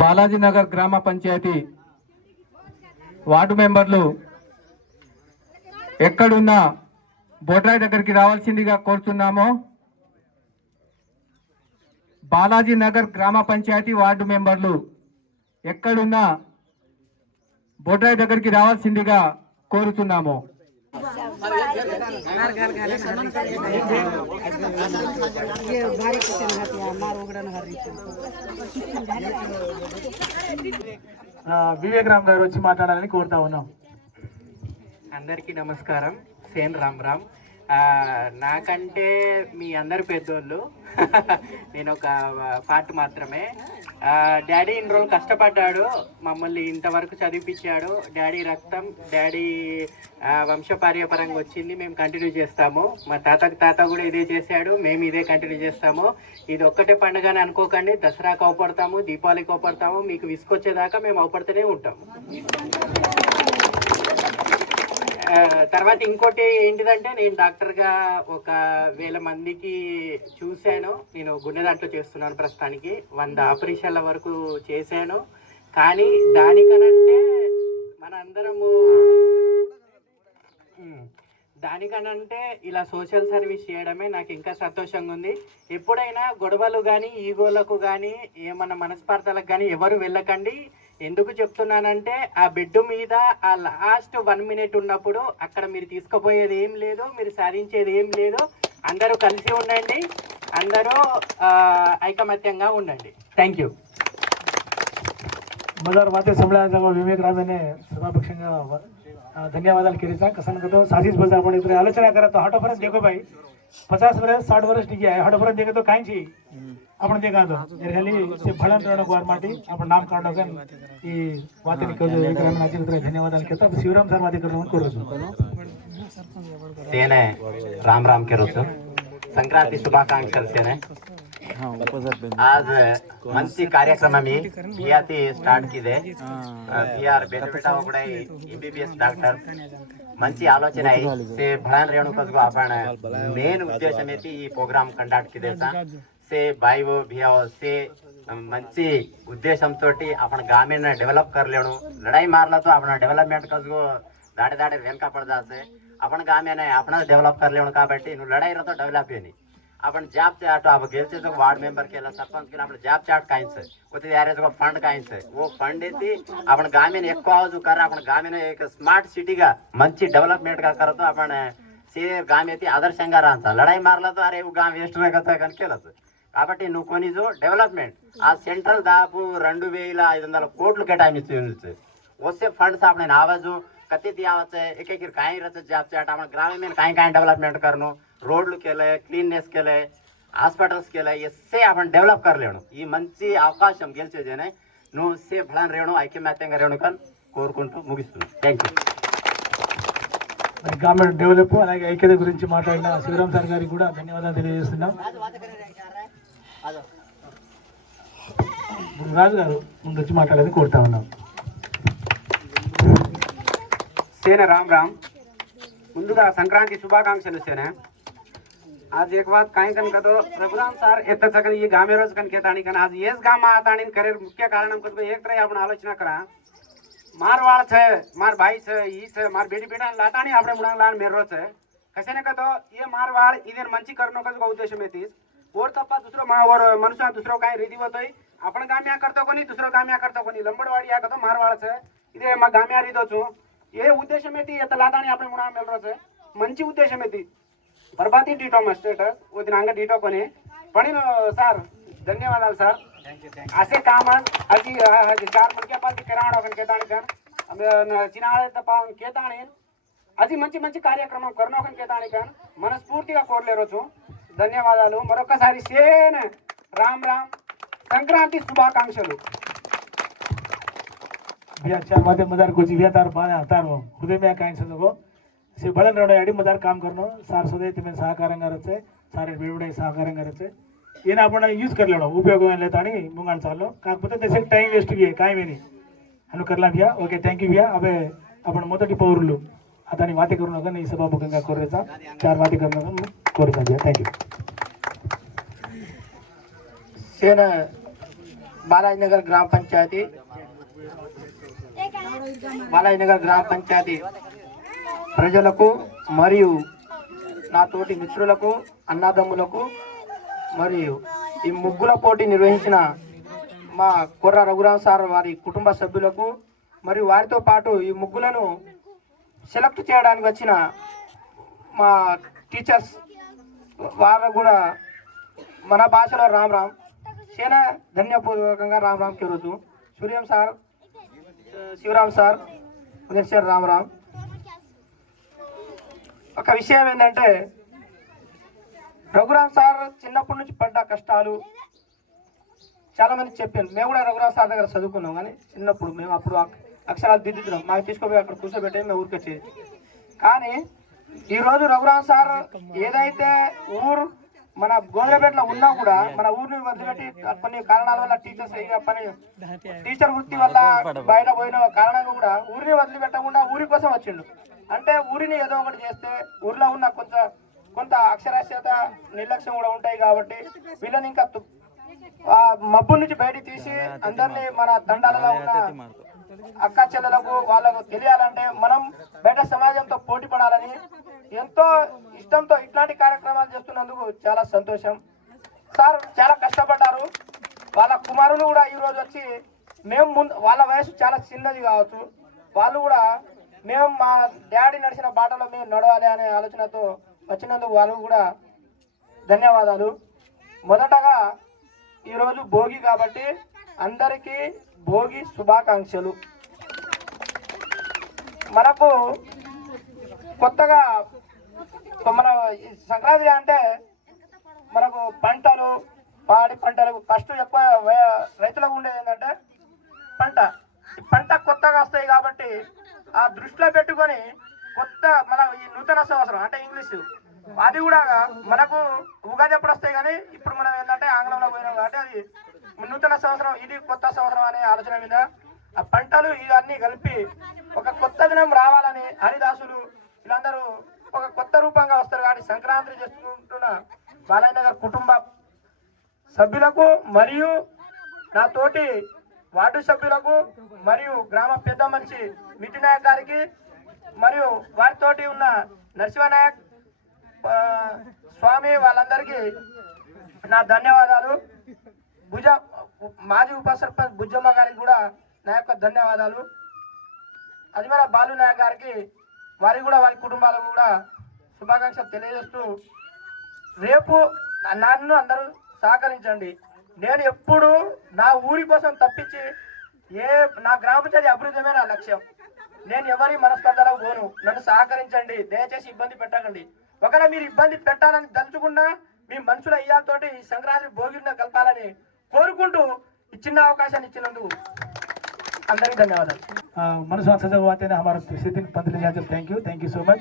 బాలాజీ నగర్ గ్రామ పంచాయతీ వార్డు మెంబర్లు ఎక్కడున్నా బోడ్రాయి దగ్గరికి రావాల్సిందిగా కోరుతున్నాము. బాలాజీ నగర్ గ్రామ పంచాయతీ వార్డు మెంబర్లు ఎక్కడున్నా బోడ్రాయి దగ్గరికి రావాల్సిందిగా కోరుతున్నాము. వివేక్ రామ్ గారు వచ్చి మాట్లాడాలని కోరుతా ఉన్నాం. అందరికీ నమస్కారం. సేన్ రామ్ రామ్. నాకంటే మీ అందరు పెద్దోళ్ళు. నేను ఒక పార్ట్ మాత్రమే. డాడీ ఇన్ని రోజులు కష్టపడ్డాడు, మమ్మల్ని ఇంతవరకు చదివిపించాడు. డాడీ రక్తం, డాడీ వంశపార్యపరంగా వచ్చింది, మేము కంటిన్యూ చేస్తాము. మా తాత కూడా ఇదే చేశాడు, మేము ఇదే కంటిన్యూ చేస్తాము. ఇది ఒక్కటే పండుగని అనుకోకండి. దసరాకు అవపడతాము, దీపావళికి అవపడతాము, మీకు విసుకొచ్చేదాకా మేము అవపడుతూనే ఉంటాము. తర్వాత ఇంకోటి ఏంటిదంటే, నేను డాక్టర్గా 1000 మందికి చూశాను. నేను గుండె దాంట్లో చేస్తున్నాను ప్రస్తుతానికి. 100 ఆపరేషన్ల వరకు చేశాను. కానీ దానికనంటే ఇలా సోషల్ సర్వీస్ చేయడమే నాకు ఇంకా సంతోషంగా ఉంది. ఎప్పుడైనా గొడవలు కానీ, ఈగోలకు కానీ, ఏమన్నా మనస్పార్థాలకు కానీ ఎవరు వెళ్ళకండి. ఎందుకు చెప్తున్నానంటే, ఆ బెడ్ మీద ఆ లాస్ట్ 1 మినిట్ ఉన్నప్పుడు అక్కడ మీరు తీసుకుపోయేది ఏం లేదు, మీరు సాధించేది ఏం లేదు. అందరూ కలిసి ఉండండి, అందరూ ఐకమత్యంగా ఉండండి. Thank you. मदर माते संभाळा विवेक रामेने सभापक्षंगा धन्यवाद केले. कसं करतो साजीच बस आपण इथे आलोचना करतो. हटोपर्यंत देखो भाई 50 वर्ष 60 वर्ष ठीक आहे. हटोपर्यंत देखो तो काहींची आपण देखा तो हेली से भळन रणक वार माटी आपण नाम काढलो गन ಈ ವಾತನಿ ಕಜು ವಿಕ್ರಮನ ಅಜಿತ್ರ ಧನ್ಯವಾದ ಕೇಳ್ತಾ ಶಿವರಾಮ್ ಸರ್ ಮಾತೆ ಕರ್ಕೊಂಡು ಕೊಡೋದು. ಸೇನೆ ರಾಮ್ ರಾಮ್ केरोचं संक्रांती शुभाकांक्षल सेने. आज मंची कार्यक्रम आम्ही बियाती स्टार्ट केले. बिहार बेटा वगडे MBBS डॉक्टर मंची आलोचना आहे ते भळान रेणुकजगो आपण मेन उद्देश में ಈ प्रोग्राम कंडक्ट केलेचा से भाई वो भिया से मंची उद्देशम तोटी आपण ग्रामीण डेव्हलप करलेणो. लढाई मारला तो आपण डेव्हलपमेंट कसगो दाडे दाडे वेनका पड़ जाते. आपण ग्रामीण आपण डेव्हलप करलेणो కాబట్టి नु लढाई रतो डेव्हलप येनी. आपण जॉब चाट अब गेलचे तो वार्ड मेंबर केला, सरपंच केला, आपण जॉब चाट काहीच होते यारे जो फंड काहीच वो फंड येते. आपण ग्रामीण ఎక్కువ आवाज कर आपण ग्रामीण एक स्मार्ट सिटी గా మంచి डेव्हलपमेंट గా करतो. आपण से गाम येते आदर्शंगा राहता. लढाई मारला तो अरे वो गाम वेस्ट नाही करता कन केलच కాబట్టి నువ్వు కొని जो डेव्हलपमेंट ఆ సెంట్రల్ దాపు 2500 కోట్లు కేటాయించింది. उससे फंड से आपण आवाज कती द्यावचं एक एक काही रच जॉब चाट आपण ग्रामीण काही काही डेव्हलपमेंट करनो. रोड केलंय, क्लीननेस केलंय, हास्पिटल्स केलंय, इससे आपण डेव्हलप करलेणो. ఈ మంచి అవకాశం గెలిచేదేనే నువ్వు సే భళన్ రేణు ఐక్యమత్యంగా రేణు కన్ కోరుకుంటూ ముగిస్తున్నాను. Thank you. గ్రామీణ డెవలప్ అలాగే ఐక్యత గురించి మాట్లాడిన శివరామ్ సార్ గారికి కూడా ధన్యవాదాలు తెలియజేస్తున్నాం. రాజు గారు ముందు వచ్చి మాట్లాడాలని కోరుతా ఉన్నాం. सेने राम राम. ముందుగా సంక్రాంతి శుభాకాంక్షలు సేనే. आज एक बात काही कन कदो रघुराम सर येत सकन ये गामे रोज कन केताणी कन आज येस गाम आताणी करेर मुख्य कारण कदो एक तरह आपण आलोचना करा. मारवाळ छे, मार भाई छे, ई छे, मार बेटी बेटा लाताणी आपणे मुळांग लान मेरो छे. कशाने कदो ये मारवाळ इदेर मंची करनो कदो उद्देश मेतीस और तप्पा दुसरो और मनुष्य दुसरो काही रीती होतोय. आपण गाम्या करतो कोणी, दुसरो गाम्या करतो कोणी. लंबडवाडी या कदो मारवाळ छे, इदे मा गाम्या रीतो छु. ये उद्देश मेती येत लाताणी आपणे मुळांग मेलरो छे. मंची उद्देश मेती बर्बादी डीटो स्टेटस वो दिन डीटो कोणी पण सर धन्यवाद सर. असे काम अजी 4 मनक्या पाती करावण कन केताणी कन चिनाळे तपान केताणी अजी మంచి మంచి కార్యక్రమం करनो कन केताणी कन मनस्फूर्तिगा कोरलेरो छु. ధన్యవాదాలు. మరొకసారి సేన రామ్ రామ్ సంక్రాంతి శుభాకాంక్షలు. भैया चार माते मदार को जी भैया तार हृदय में काही सदगो से बळन रडो अडी मदार काम करनो सार सदय तुम्ही सहकार्य रचे सारे बेवडे सहकार्य रचे ಏನ आपण यूज करलेलो उपयोग लेताणी मुंगाण चाललो काकपोते तसे टाइम वेस्ट गे काय वेनी अनु करला भैया. ओके थैंक यू भैया. अबे आपण मोदटी पौरलो आता नी वाते करू नका नाही सभा बुकिंग करेचा 4 वाते करू नका करूचा भैया. Thank you. सेना బాలాజీనగర్ గ్రామ పంచాయతీ ప్రజలకు మరియు నా తోటి మిత్రులకు అన్నదమ్ములకు మరియు ఈ ముగ్గుల పోటీ నిర్వహించిన మా కుర్ర రఘురాం సార్ వారి కుటుంబ సభ్యులకు మరియు వారితో పాటు ఈ ముగ్గులను సెలెక్ట్ చేయడానికి వచ్చిన మా టీచర్స్ వారు కూడా మన భాషలో రామ్ రామ్ సేన ధన్యపూర్వకంగా రామ్ రామ్ కెరోజు Suryam sir Shivaram sir Uday sir Ram Ram. ఒక విషయం ఏంటంటే రఘురామ్ సార్ చిన్నప్పటి నుంచి పడ్డ కష్టాలు చాలా మంది చెప్పాను. మేము కూడా రఘురామ్ సార్ దగ్గర చదువుకున్నాం, కానీ చిన్నప్పుడు మేము అప్పుడు అక్షరాలు దిద్దుతున్నాం. మాకు తీసుకుపోయి అక్కడ కూర్చోబెట్టే మేము ఊరికి వచ్చేది. కానీ ఈరోజు రఘురామ్ సార్ ఏదైతే ఊరు మన గోదరపేటలో ఉన్నా కూడా మన ఊరిని వదిలిపెట్టి కొన్ని కారణాల వల్ల టీచర్ వృత్తి వల్ల బయట పోయిన కారణంగా కూడా ఊరిని వదిలిపెట్టకుండా ఊరి కోసం వచ్చిండు. అంటే ఊరిని ఏదో ఒకటి చేస్తే ఊర్లో ఉన్న కొంత అక్షరాస్యత నిర్లక్ష్యం కూడా ఉంటాయి. కాబట్టి వీళ్ళని ఇంకా మబ్బు నుంచి బయటికి తీసి అందరినీ మన తండాలలో ఉన్న అక్క చెల్లెలకు వాళ్ళకు తెలియాలంటే మనం బయట సమాజంతో పోటీ పడాలని ఎంతో ఇష్టంతో ఇట్లాంటి కార్యక్రమాలు చేస్తున్నందుకు చాలా సంతోషం. సార్ చాలా కష్టపడ్డారు. వాళ్ళ కుమారులు కూడా ఈరోజు వచ్చి మేము వాళ్ళ వయసు చాలా చిన్నది కావచ్చు, వాళ్ళు కూడా మేము మా డాడీ నడిచిన బాటలో మేము నడవాలి అనే ఆలోచనతో వచ్చినందుకు వాళ్ళు కూడా ధన్యవాదాలు. మొదటగా ఈరోజు భోగి కాబట్టి అందరికీ భోగి శుభాకాంక్షలు. మనకు కొత్తగా మన సంక్రాంతి అంటే మనకు పంటలు పాడి పంటలు ఫస్ట్ ఎక్కువ రైతులకు ఉండేది ఏంటంటే పంట కొత్తగా వస్తాయి. కాబట్టి ఆ దృష్టిలో పెట్టుకొని కొత్త మన ఈ నూతన సంవత్సరం అంటే ఇంగ్లీషు అది కూడా మనకు ఉగాది ఎప్పుడు వస్తాయి, కానీ ఇప్పుడు మనం ఏంటంటే ఆంగ్లంలో పోయినాం కాబట్టి అది నూతన సంవత్సరం, ఇది కొత్త సంవత్సరం అనే ఆలోచన మీద ఆ పంటలు ఇవన్నీ కలిపి ఒక కొత్త దినం రావాలని హరిదాసులు వీళ్ళందరూ ఒక కొత్త రూపంగా వస్తారు. కాబట్టి సంక్రాంతి చేసుకుంటున్న బాలాజీనగర్ కుటుంబ సభ్యులకు మరియు నా తోటి వార్డు సభ్యులకు మరియు గ్రామ పెద్ద మనిషి మిట్టి నాయక్ గారికి మరియు వారితోటి ఉన్న నరసింహనాయక్ స్వామి వాళ్ళందరికీ నా ధన్యవాదాలు. మాజీ ఉప సర్పంచ్ బుజ్జమ్మ గారికి కూడా నా యొక్క ధన్యవాదాలు. అజ్మరా బాలు నాయక్ గారికి వారి కుటుంబాలకు కూడా శుభాకాంక్షలు తెలియజేస్తూ రేపు నన్ను అందరూ సహకరించండి. నేను ఎప్పుడు నా ఊరి కోసం తప్పించి నా గ్రామ పంచాయతీ అభివృద్ధి నా లక్ష్యం. నేను ఎవరి మనస్పర్ధలకు పోను. నన్ను సహకరించండి, దయచేసి ఇబ్బంది పెట్టకండి. ఒకవేళ మీరు ఇబ్బంది పెట్టాలని తలుచుకున్నా మీ మనసులో ఇయ్యాలతోటి సంక్రాంతి భోగిని కలపాలని కోరుకుంటూ ఈ చిన్న అవకాశాన్ని ఇచ్చినందుకు అందరికీ ధన్యవాదాలు. मनसा सजा हुआ थे हमारा 3 दिन 15 थैंक यू सो मच.